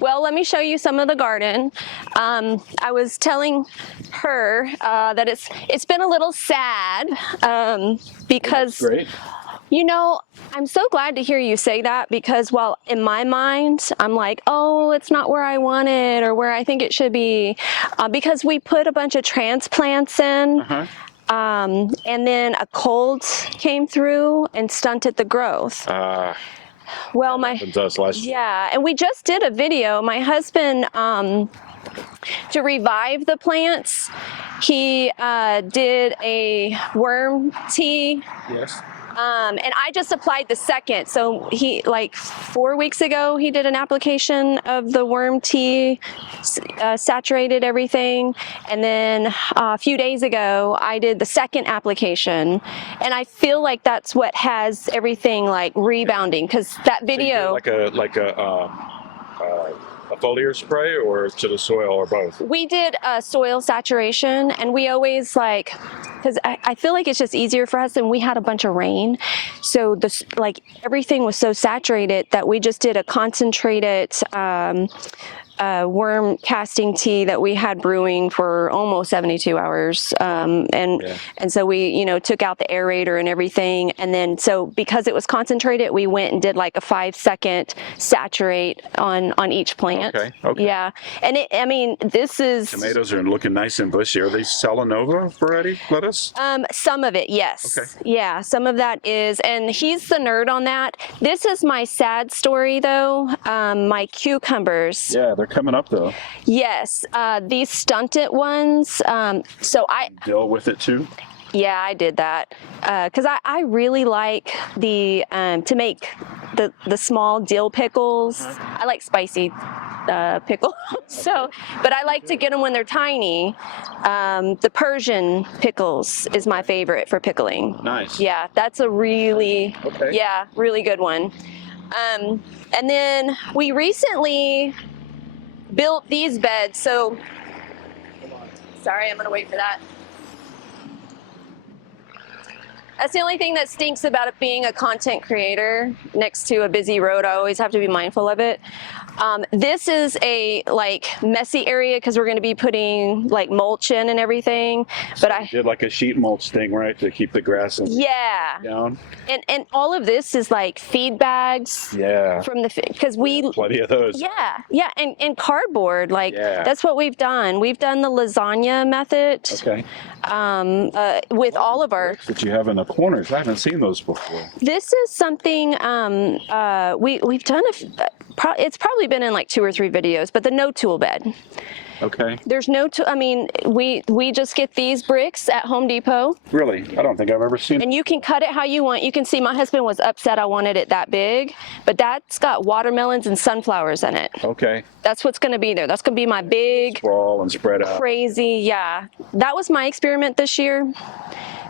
Well, let me show you some of the garden. I was telling her that it's been a little sad because, Great. you know, I'm so glad to hear you say that, because while in my mind, I'm like, oh, it's not where I want it or where I think it should be, because we put a bunch of transplants in. And then a cold came through and stunted the growth. Well, and we just did a video. My husband, to revive the plants, he did a worm tea. Yes. And I just applied the second. So he, like 4 weeks ago, he did an application of the worm tea, saturated everything. And then a few days ago, I did the second application. And I feel like that's what has everything like rebounding, because that video. So you did like a foliar spray or to the soil or both? We did soil saturation, and we always like, because I feel like it's just easier for us, and we had a bunch of rain, so this like everything was so saturated that we just did a concentrated worm casting tea that we had brewing for almost 72 hours. And so we, you know, took out the aerator and everything. And then, so because it was concentrated, we went and did like a 5-second saturate on each plant. Okay. Yeah. And I mean, this is... Tomatoes are looking nice and bushy. Are they Salanova variety lettuce? Some of it, yes. Okay. Yeah, some of that is, and he's the nerd on that. This is my sad story though. My cucumbers. Yeah, they're coming up though. Yes, these stunted ones. So I deal with it too. Yeah, I did that because I really like the to make the small dill pickles. I like spicy pickle. So, but I like to get them when they're tiny. The Persian pickles is my favorite for pickling. Nice. Yeah, that's a really really good one. And then we recently built these beds. So, sorry, I'm gonna wait for that. That's the only thing that stinks about it being a content creator next to a busy road. I always have to be mindful of it. This is a like messy area because we're going to be putting like mulch in and everything. But I did like a sheet mulch thing, right, to keep the grass down. And all of this is like feed bags. Yeah. From the because we plenty of those. Yeah, and cardboard. Like that's what we've done. We've done the lasagna method. Okay. With all of our that you have in the corners. I haven't seen those before. This is something we've done. It's probably been in like 2 or 3 videos, but the no tool bed. Okay. There's no tool. I mean, we just get these bricks at Home Depot. Really? I don't think I've ever seen it. And you can cut it how you want. You can see my husband was upset I wanted it that big, but that's got watermelons and sunflowers in it. Okay. That's what's going to be there. That's going to be my big sprawl and spread out. Crazy, yeah. That was my experiment this year.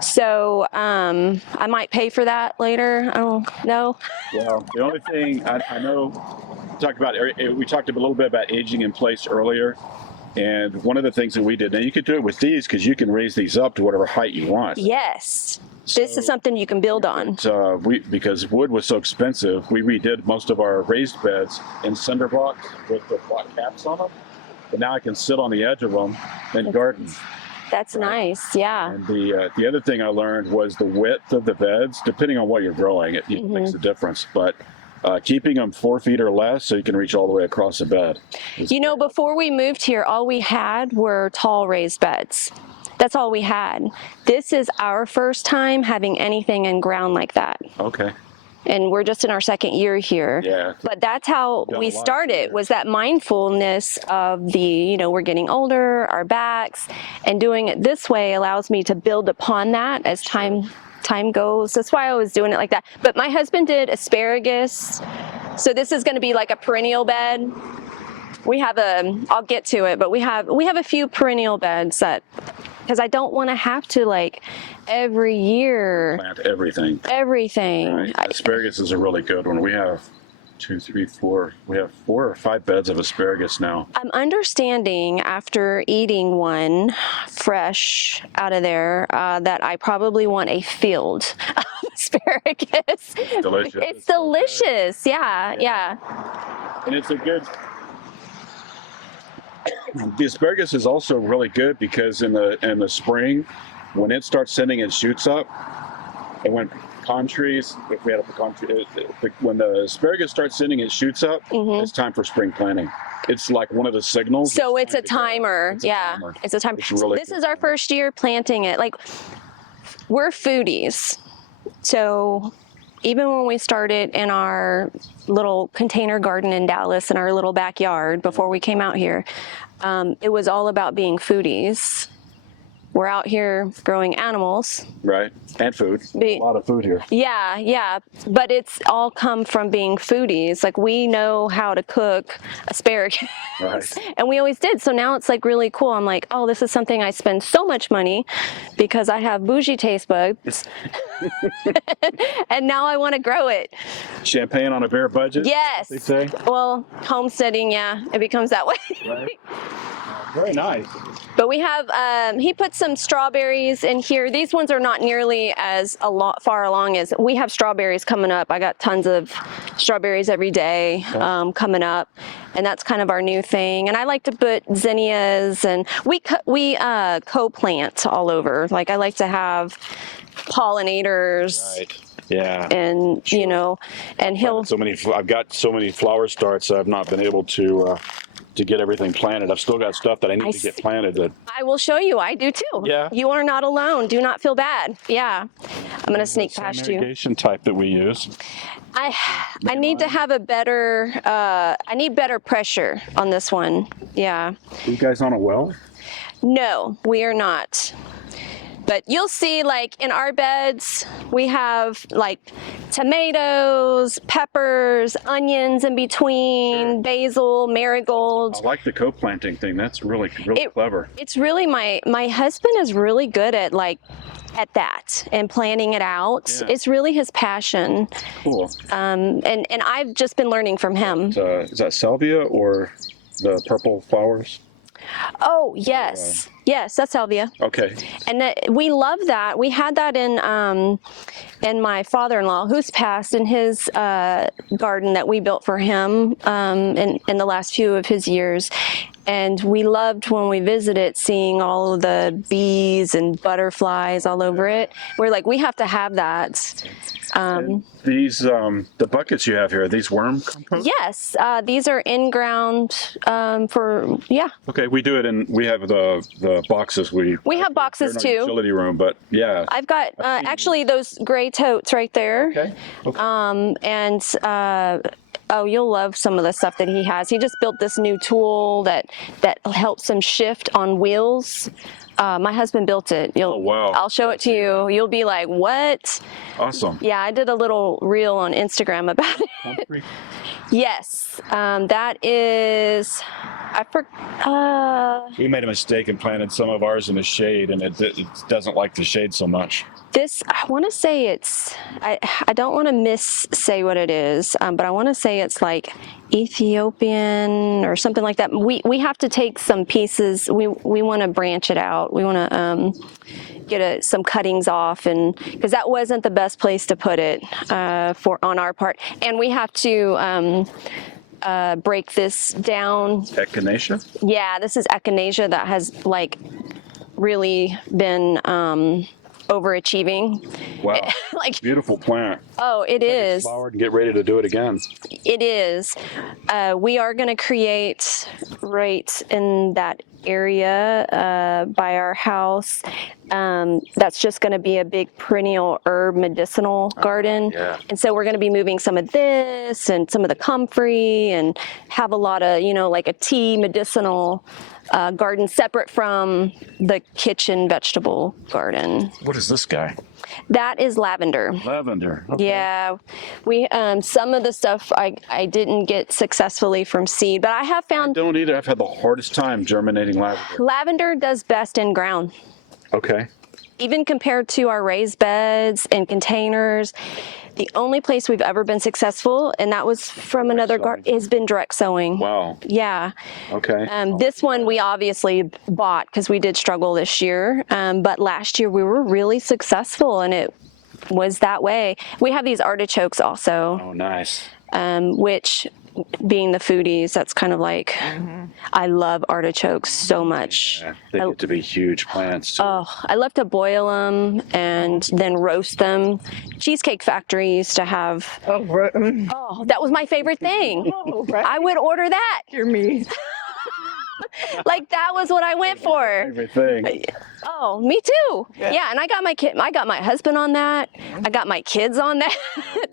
So I might pay for that later. I don't know. Well, the only thing I know, we talked a little bit about aging in place earlier. And one of the things that we did, now you could do it with these because you can raise these up to whatever height you want. Yes. So, this is something you can build on. Because wood was so expensive, we redid most of our raised beds in cinder blocks with the block caps on them. But now I can sit on the edge of them and garden. That's nice, yeah. And the other thing I learned was the width of the beds, depending on what you're growing, it makes a difference. But keeping them 4 feet or less so you can reach all the way across the bed. You know, before we moved here, all we had were tall raised beds. That's all we had. This is our first time having anything in ground like that. Okay. And we're just in our 2nd year here. Yeah. But that's how we started, was that mindfulness of the, you know, we're getting older, our backs, and doing it this way allows me to build upon that as time goes. That's why I was doing it like that. But my husband did asparagus. So this is going to be like a perennial bed. We have I'll get to it, but we have a few perennial beds that, because I don't want to have to like every year plant everything. Right. Asparagus is a really good one. We have 2, 3, 4. We have 4 or 5 beds of asparagus now. I'm understanding after eating one fresh out of there that I probably want a field of asparagus. Delicious. It's delicious. Yeah, yeah. And it's a good. The asparagus is also really good because in the spring, when it starts sending its shoots up, and when pecan trees, if we had a pecan tree, when the asparagus starts sending its shoots up, it's time for spring planting. It's like one of the signals. So it's a timer. Yeah, it's a timer. Really this is our first year planting it. Like, we're foodies. So even when we started in our little container garden in Dallas in our little backyard before we came out here, it was all about being foodies. We're out here growing animals. Right, and food. A lot of food here. Yeah, yeah, but it's all come from being foodies. Like, we know how to cook asparagus, Right. and we always did. So now it's like really cool. I'm like, oh, this is something I spend so much money because I have bougie taste buds, and now I want to grow it. Champagne on a bare budget. Yes. They say. Well, homesteading, yeah, it becomes that way. Right. Very nice. But we have, he put some strawberries in here. These ones are not nearly as far along as, we have strawberries coming up. I got tons of strawberries every day coming up. And that's kind of our new thing. And I like to put zinnias, and we co-plant all over. Like, I like to have pollinators. Right. Yeah. And, you know, and I've got so many flower starts, I've not been able to get everything planted. I've still got stuff that I need to get planted. I will show you. I do too. Yeah. You are not alone. Do not feel bad. Yeah. I'm going to sneak past you. Irrigation type that we use. I need to have a better, I need better pressure on this one. Yeah. Are you guys on a well? No, we are not. But you'll see, like, in our beds, we have like tomatoes, peppers, onions in between, basil, marigold. I like the co-planting thing. That's really clever. It's really, my husband is really good at that and planning it out. Yeah. It's really his passion. Cool. And I've just been learning from him. Is that salvia or the purple flowers? Oh, yes. Yes, that's salvia. Okay. And we love that. We had that in my father-in-law, who's passed, in his garden that we built for him in the last few of his years. And we loved, when we visited, seeing all of the bees and butterflies all over it. We're like, we have to have that. These, the buckets you have here, are these worm compost? Yes, these are in-ground yeah. Okay, we do it we have the boxes. We have boxes too. Utility room, but yeah. I've got actually those gray totes right there. Okay. Oh, you'll love some of the stuff that he has. He just built this new tool that helps him shift on wheels. My husband built it. Oh, wow. I'll show it to you. You'll be like, what? Awesome. Yeah, I did a little reel on Instagram about it. Yes, that is, we made a mistake and planted some of ours in the shade, and it doesn't like the shade so much. This, I want to say it's, I don't want to say what it is, but I want to say it's like Ethiopian or something like that. We have to take some pieces. We want to branch it out. We want to get some cuttings off, and because that wasn't the best place to put it on our part, and we have to break this down. Echinacea? Yeah, this is echinacea that has like really been overachieving. Wow. Like, beautiful plant. Oh, it is. It's flowered and get ready to do it again. It is. We are going to create right in that area by our house. That's just going to be a big perennial herb medicinal garden. Yeah. And so we're going to be moving some of this and some of the comfrey, and have a lot of, like a tea medicinal garden separate from the kitchen vegetable garden. What is this guy? That is lavender. Lavender. Okay. Yeah, we some of the stuff I didn't get successfully from seed, but I have found. I don't either. I've had the hardest time germinating lavender. Lavender does best in ground. Okay. Even compared to our raised beds and containers, the only place we've ever been successful, and that was from another garden, has been direct sowing. Wow. Yeah. Okay. This one we obviously bought because we did struggle this year, but last year we were really successful, and was that way. We have these artichokes also, Oh, nice. which being the foodies, that's kind of like, I love artichokes so much. Yeah, they get to be huge plants too. Oh, I love to boil them and then roast them. Cheesecake Factory used to have. Oh, that was my favorite thing. Oh, right. I would order that. You're me. Like that was what I went for. Everything. Oh, me too. Yeah, and I got my husband on that. I got my kids on that.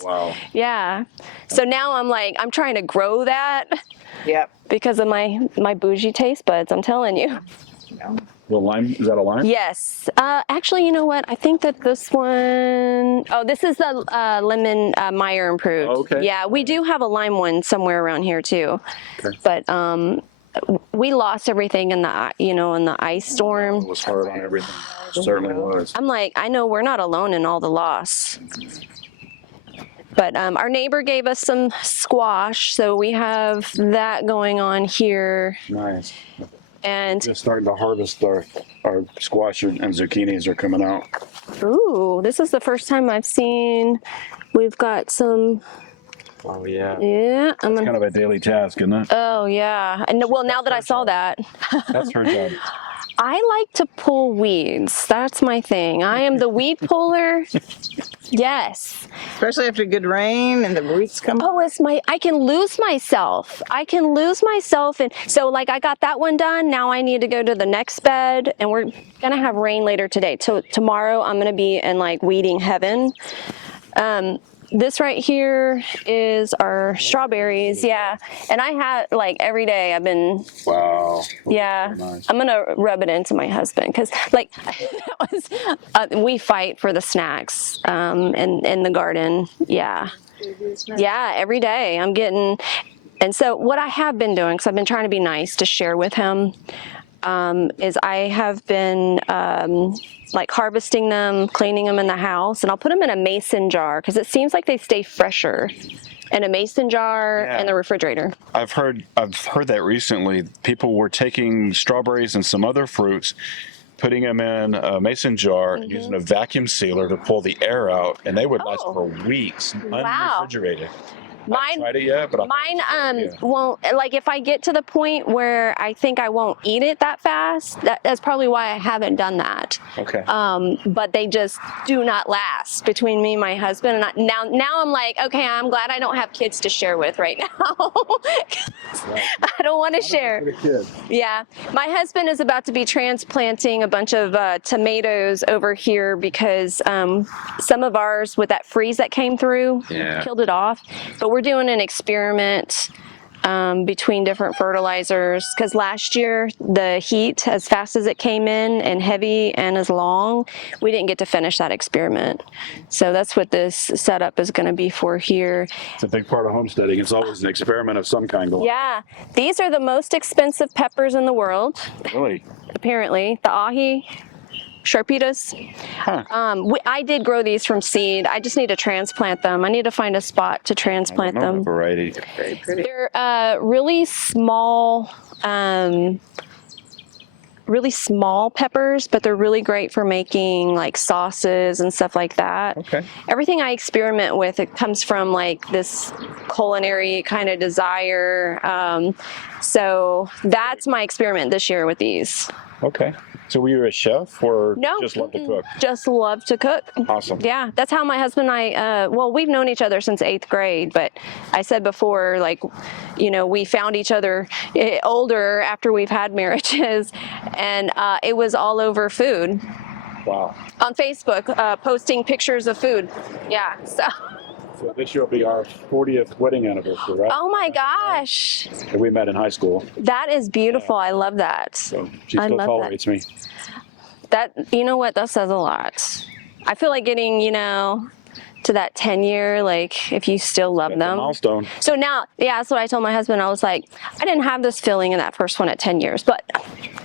Wow. Yeah. So now I'm trying to grow that. Yep. Because of my bougie taste buds, I'm telling you. The lime, is that a lime? Yes. Actually, you know what? I think that this one, this is the lemon Meyer improved. Oh, okay. Yeah, we do have a lime one somewhere around here too. Okay. But we lost everything in the ice storm. It was hard on everything. It certainly was. I'm like, I know we're not alone in all the loss. But our neighbor gave us some squash, so we have that going on here. Nice. And Just starting to harvest our squash and zucchinis are coming out. ooh, this is the first time I've seen. We've got some. Oh yeah. Yeah, I'm It's gonna. kind of a daily task, isn't it? Oh yeah, and well, now that I saw that, That's her job. I like to pull weeds. That's my thing. I am the weed puller. Yes. Especially after good rain and the roots come up. Oh, I can lose myself. And so like I got that one done. Now I need to go to the next bed, and we're going to have rain later today. So tomorrow I'm going to be in like weeding heaven. This right here is our strawberries. Yeah. And I had like every day I've been, Wow. yeah, Nice. I'm going to rub it into my husband because like that was, we fight for the snacks in the garden. Yeah. Yeah. Every day I'm getting, and so what I have been doing, because I've been trying to be nice to share with him, is I have been like harvesting them, cleaning them in the house, and I'll put them in a mason jar because it seems like they stay fresher in a mason jar in the refrigerator. I've heard that recently. People were taking strawberries and some other fruits, putting them in a mason jar and using a vacuum sealer to pull the air out, and they would last for weeks, unrefrigerated. I haven't tried it yet, but Mine won't, like if I get to the point where I think I won't eat it that fast, that's probably why I haven't done that. Okay. But they just do not last between me and my husband. And now I'm like, okay, I'm glad I don't have kids to share with right now. I don't want to share. Yeah. My husband is about to be transplanting a bunch of tomatoes over here because some of ours with that freeze that came through killed it off. But we're doing an experiment between different fertilizers because last year the heat, as fast as it came in and heavy and as long, we didn't get to finish that experiment. So that's what this setup is going to be for here. It's a big part of homesteading. It's always an experiment of some kind. Yeah, these are the most expensive peppers in the world. Really? Apparently, the ahi. Sharpitas. Huh. I did grow these from seed. I just need to transplant them. I need to find a spot to transplant them. Variety. Very pretty. They're really small peppers, but they're really great for making like sauces and stuff like that. Okay. Everything I experiment with, it comes from like this culinary kind of desire. So that's my experiment this year with these. Okay. So were you a chef or No, just love to cook? Just love to cook. Awesome. Yeah, that's how my husband and I, well, we've known each other since 8th grade, but I said before, like, you know, we found each other older after we've had marriages, and it was all over food. Wow. On Facebook, posting pictures of food. Yeah, so. So this year will be our 40th wedding anniversary, right? Oh my gosh. And we met in high school. That is beautiful. I love that. So she still tolerates me. That, you know what, that says a lot. I feel like getting, you know, to that 10-year, like if you still love That's them. a milestone. So now, yeah, that's what I told my husband. I was like, I didn't have this feeling in that first one at 10 years, but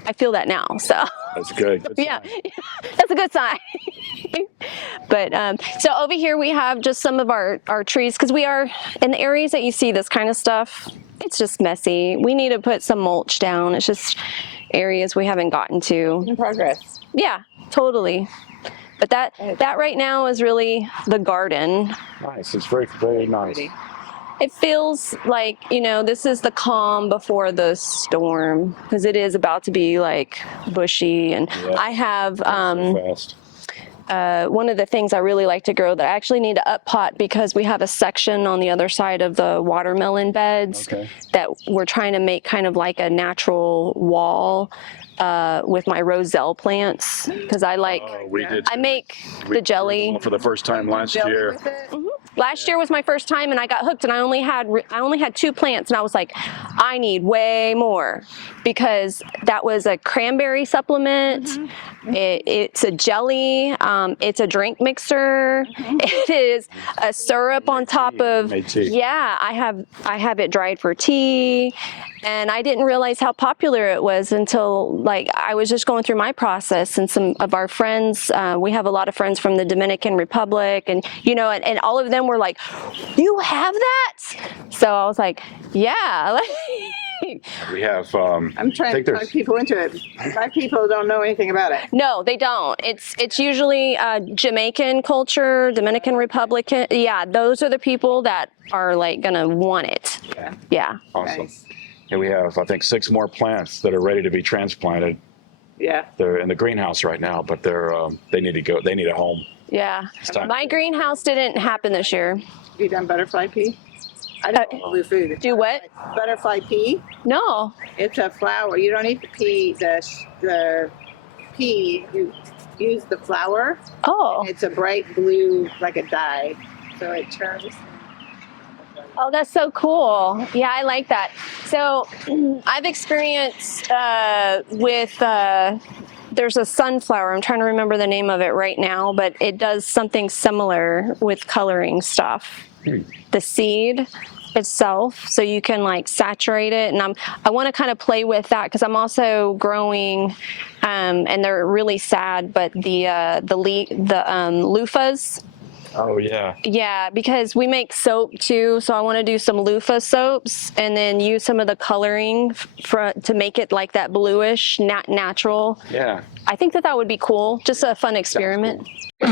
I feel that now. So That's good. yeah, that's a good sign. But so over here we have just some of our trees, because we are in the areas that you see this kind of stuff. It's just messy. We need to put some mulch down. It's just areas we haven't gotten to. In progress. Yeah, totally. But that right now is really the garden. Nice. It's very, very nice. Pretty. It feels like, this is the calm before the storm, because it is about to be like bushy. And Yeah. I have Fast. one of the things I really like to grow that I actually need to up pot, because we have a section on the other side of the watermelon beds that we're trying to make kind of like a natural wall with my roselle plants, because I like I make the jelly for the first time last year. Last year was my first time, and I got hooked, and I only had 2 plants, and I was like, I need way more, because that was a cranberry supplement. It's a jelly. It's a drink mixer. It is a syrup on top of. Yeah, I have it dried for tea, and I didn't realize how popular it was until like I was just going through my process, and some of our friends. We have a lot of friends from the Dominican Republic, and and all of them were like, "You have that?" So I was like, "Yeah." We have. I'm trying to talk people into it. My people don't know anything about it. No, they don't. It's usually Jamaican culture, Dominican Republican. Yeah, those are the people that are like gonna want it. Yeah. Awesome. Nice. And we have, I think, 6 more plants that are ready to be transplanted. Yeah. They're in the greenhouse right now, but they need to go. They need a home. Yeah. My greenhouse didn't happen this year. Have you done butterfly pea? I don't blue food. Do what? Butterfly pea. No. It's a flower. You don't eat the pea. The pea. You use the flower. Oh. It's a bright blue, like a dye. So it turns. Oh, that's so cool. Yeah, I like that. So I've experienced with, there's a sunflower, I'm trying to remember the name of it right now, but it does something similar with coloring stuff. The seed itself, so you can like saturate it, and I want to kind of play with that, because I'm also growing, and they're really sad, but the loofahs. Oh yeah. Yeah, because we make soap too, so I want to do some loofah soaps and then use some of the coloring to make it like that bluish, natural. Yeah. I think that would be cool. Just a fun experiment. Cool.